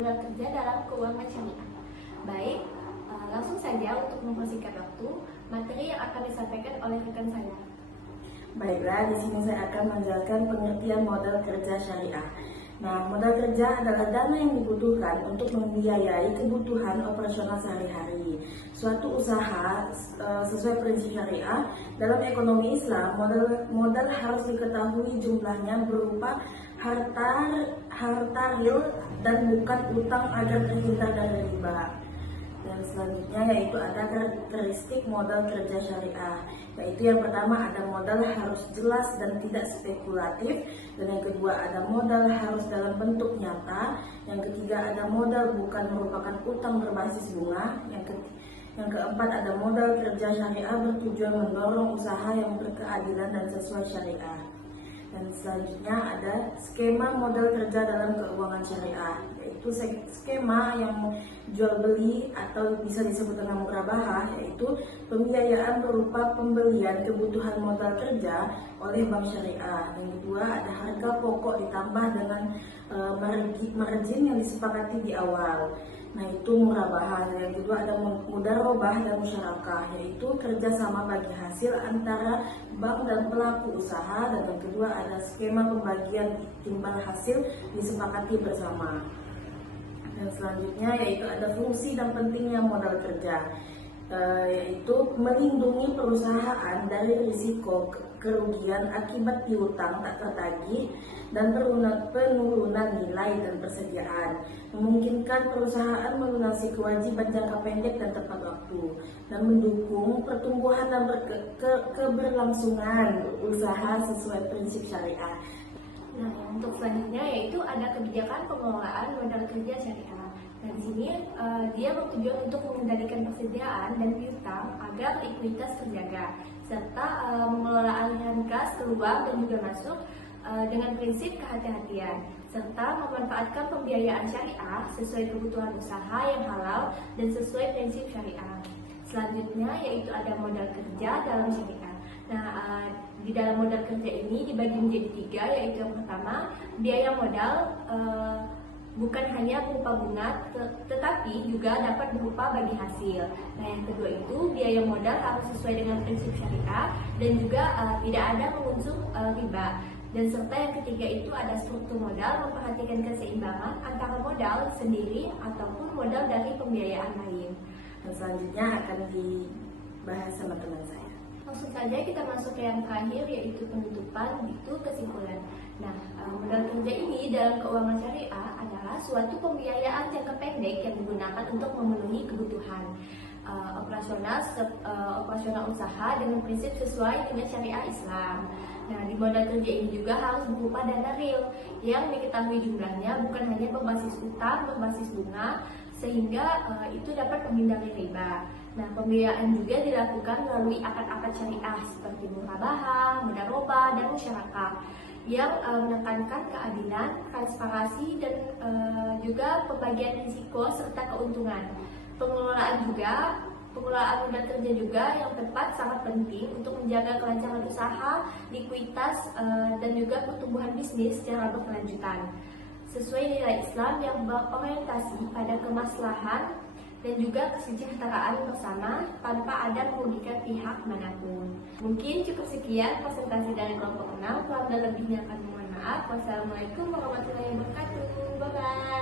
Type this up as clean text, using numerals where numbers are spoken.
Modal kerja dalam keuangan syariah. Baik, langsung saja untuk mempersingkat waktu, materi yang akan disampaikan oleh rekan saya. Baiklah, di sini saya akan menjelaskan pengertian modal kerja syariah. Nah, modal kerja adalah dana yang dibutuhkan untuk membiayai kebutuhan operasional sehari-hari. Suatu usaha sesuai prinsip syariah dalam ekonomi Islam, modal harus diketahui jumlahnya berupa harta real dan bukan utang agar terhindar dari riba. Dan selanjutnya yaitu ada karakteristik modal kerja syariah, yaitu yang pertama ada modal harus jelas dan tidak spekulatif, dan yang kedua ada modal harus dalam bentuk nyata, yang ketiga ada modal bukan merupakan utang berbasis bunga, yang keempat ada modal kerja syariah bertujuan mendorong usaha yang berkeadilan dan sesuai syariah. Dan selanjutnya ada skema modal kerja dalam keuangan syariah, yaitu skema yang jual beli atau bisa disebut dengan murabahah, yaitu pembiayaan berupa pembelian kebutuhan modal kerja oleh bank syariah. Yang kedua ada harga pokok ditambah dengan margin yang disepakati di awal. Nah, itu murabahah. Yang kedua ada mudharabah dan musyarakah, yaitu kerjasama bagi hasil antara bank dan pelaku usaha. Dan yang kedua ada skema pembagian timbal hasil disepakati bersama. Dan selanjutnya yaitu ada fungsi dan pentingnya modal kerja, yaitu melindungi perusahaan dari risiko kerugian akibat piutang tak tertagih dan penurunan nilai dan persediaan, memungkinkan perusahaan melunasi kewajiban jangka pendek dan tepat waktu, dan mendukung pertumbuhan dan keberlangsungan usaha sesuai prinsip syariah. Nah, untuk selanjutnya yaitu ada kebijakan pengelolaan modal kerja syariah. Nah, di sini dia bertujuan untuk mengendalikan persediaan dan piutang agar likuiditas terjaga, serta mengelola aliran kas keluar dan juga masuk dengan prinsip kehati-hatian, serta memanfaatkan pembiayaan syariah sesuai kebutuhan usaha yang halal dan sesuai prinsip syariah. Selanjutnya yaitu ada modal kerja dalam syariah. Nah, di dalam modal kerja ini dibagi menjadi 3, yaitu yang pertama biaya modal bukan hanya berupa bunga, tetapi juga dapat berupa bagi hasil. Nah, yang kedua itu biaya modal harus sesuai dengan prinsip syariah dan juga tidak ada mengunsur riba. Dan serta yang ketiga itu ada struktur modal, memperhatikan keseimbangan antara modal sendiri ataupun modal dari pembiayaan lain. Dan selanjutnya akan dibahas sama teman saya. Langsung saja kita masuk ke yang terakhir, yaitu penutupan, itu kesimpulan. Nah, modal kerja ini dalam keuangan syariah adalah suatu pembiayaan jangka pendek yang digunakan untuk memenuhi kebutuhan operasional usaha dengan prinsip sesuai dengan syariah Islam. Nah, di modal kerja ini juga harus berupa dana real yang diketahui jumlahnya bukan hanya berbasis utang, berbasis bunga, sehingga itu dapat menghindari riba. Nah, pembiayaan juga dilakukan melalui akad-akad syariah seperti murabahah, mudharabah, dan musyarakah yang menekankan keadilan, transparansi, dan juga pembagian risiko serta keuntungan. Pengelolaan modal kerja juga yang tepat sangat penting untuk menjaga kelancaran usaha, likuiditas, dan juga pertumbuhan bisnis secara berkelanjutan sesuai nilai Islam yang berorientasi pada kemaslahan dan juga kesejahteraan bersama tanpa ada merugikan pihak manapun. Mungkin cukup sekian presentasi dari kelompok 6. Kurang dan lebihnya kami mohon maaf. Wassalamualaikum warahmatullahi wabarakatuh. Bye bye.